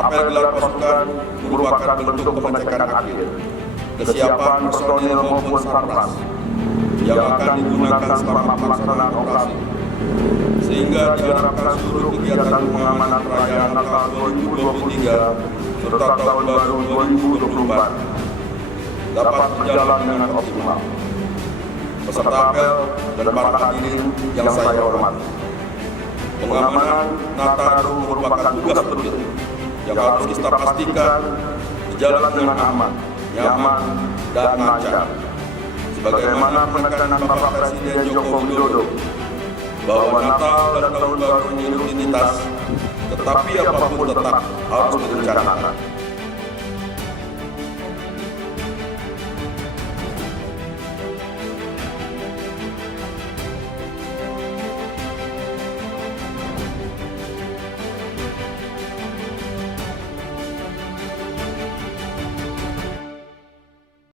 apel gelar pasukan merupakan bentuk pengecekan akhir kesiapan personil maupun sarpras yang akan digunakan selama pelaksanaan operasi, sehingga diharapkan seluruh kegiatan pengamanan perayaan Natal 2023 serta Tahun Baru 2024 dapat berjalan dengan optimal. Peserta apel dan para hadirin yang saya hormati, pengamanan Nataru merupakan tugas penting yang harus kita pastikan berjalan dengan aman, nyaman, dan lancar. Sebagaimana penekanan Bapak Presiden Joko Widodo bahwa Natal dan Tahun Baru ini rutinitas, tetapi apapun tetap harus direncanakan.